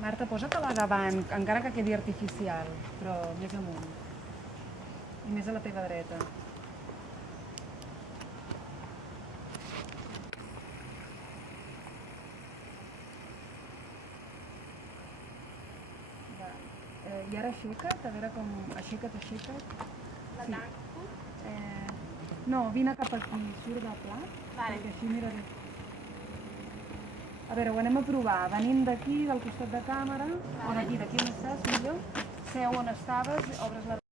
Marta, posa-te-la davant, encara que quedi artificial, però més amunt. I més a la teva dreta. Va. I ara aixeca't, a veure com... Aixeca't. La tanco? No, vine cap aquí, surt de plat, perquè així miraré. A veure, ho anem a provar. Venim d'aquí, del costat de càmera, o d'aquí on estàs, millor. Seu on estaves, obres la...